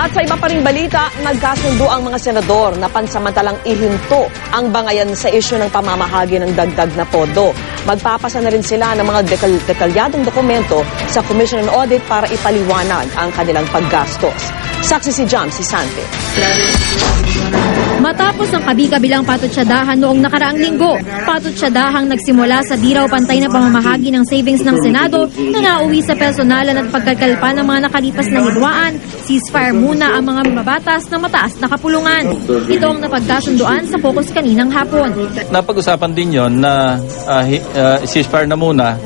At sa iba pa ring balita, nagkasundo ang mga senador na pansamantalang ihinto ang bangayan sa isyu ng pamamahagi ng dagdag na pondo. Magpapasa na rin sila ng mga detalyadong dokumento sa Commission on Audit para ipaliwanag ang kanilang paggastos. Saksi si Jam Sisante. Matapos ang kabi-kabilang patutsadahan noong nakaraang linggo, patutssadahang nagsimula sa di raw pantay na pamamahagi ng savings ng Senado na nauwi sa personalan at pagkakalpa ng mga nakalipas na hidwaan, ceasefire muna ang mga mababatas na mataas na kapulungan. Ito ang napagkasunduan sa focus kaninang hapon. Napag-usapan din yon na ceasefire na muna,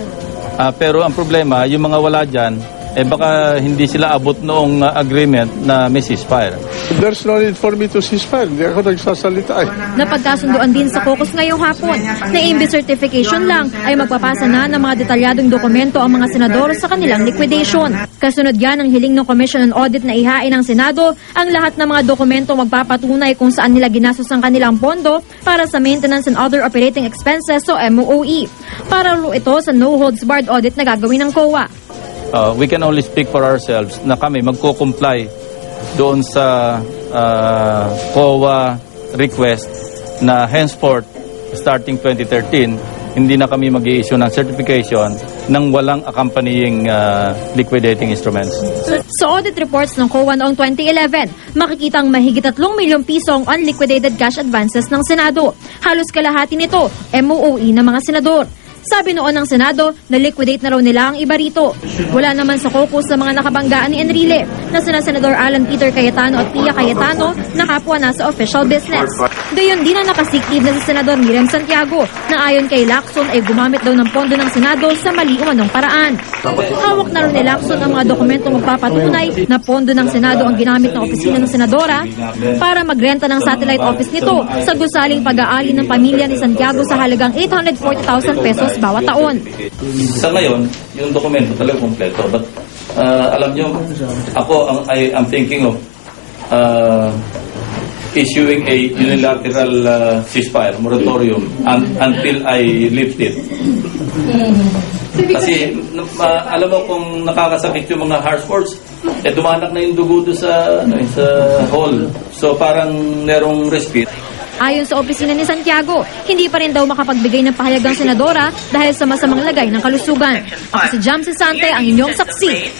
pero ang problema, yung mga wala dyan, baka hindi sila abot noong agreement na may ceasefire. There's no need for me to ceasefire. Hindi ako nagsasalita. Napagkasunduan din sa caucus ngayong hapon na imbis certification lang ay magpapasa na ng mga detalyadong dokumento ang mga senador sa kanilang liquidation. Kasunod yan ang hiling ng Commission on Audit na ihain ng Senado ang lahat ng mga dokumento magpapatunay kung saan nila ginastos ang kanilang pondo para sa maintenance and other operating expenses o MOE. Para ito sa no-holds-barred audit na gagawin ng COA. We can only speak for ourselves na kami magko-comply doon sa COA request na henceforth, starting 2013, hindi na kami mag-i-issue ng certification ng walang accompanying liquidating instruments. Sa audit reports ng COA noong 2011, makikitang mahigit 3 milyong pisong unliquidated cash advances ng Senado. Halos kalahati nito, MOE ng mga senador. Sabi noon ng Senado, na-liquidate na raw nila ang iba rito. Wala naman sa caucus sa mga nakabanggaan ni Enrile na sina Senador Alan Peter Cayetano at Pia Cayetano na kapwa na sa official business. Gayon din ang nakasiktib na si Senador Miriam Santiago na ayon kay Lacson ay gumamit daw ng pondo ng Senado sa mali umanong paraan. Hawak na rin ni Lacson ang mga dokumentong magpapatunay na pondo ng Senado ang ginamit ng opisina ng Senadora para magrenta ng satellite office nito sa gusaling pag-aari ng pamilya ni Santiago sa halagang 840,000 pesos bawat taon. Sa ngayon, yung dokumento talaga kompleto. But alam nyo, ako I'm thinking of issuing a unilateral ceasefire, moratorium, until I lift it. Kasi alam mo kung nakakasakit yung mga harsh words, dumanak na yung dugo doon sa hall. So parang merong respite. Ayon sa opisina ni Santiago, hindi pa rin daw makapagbigay ng pahayag ang senadora dahil sa masamang lagay ng kalusugan. Ako si Jam Sisante, ang inyong saksi.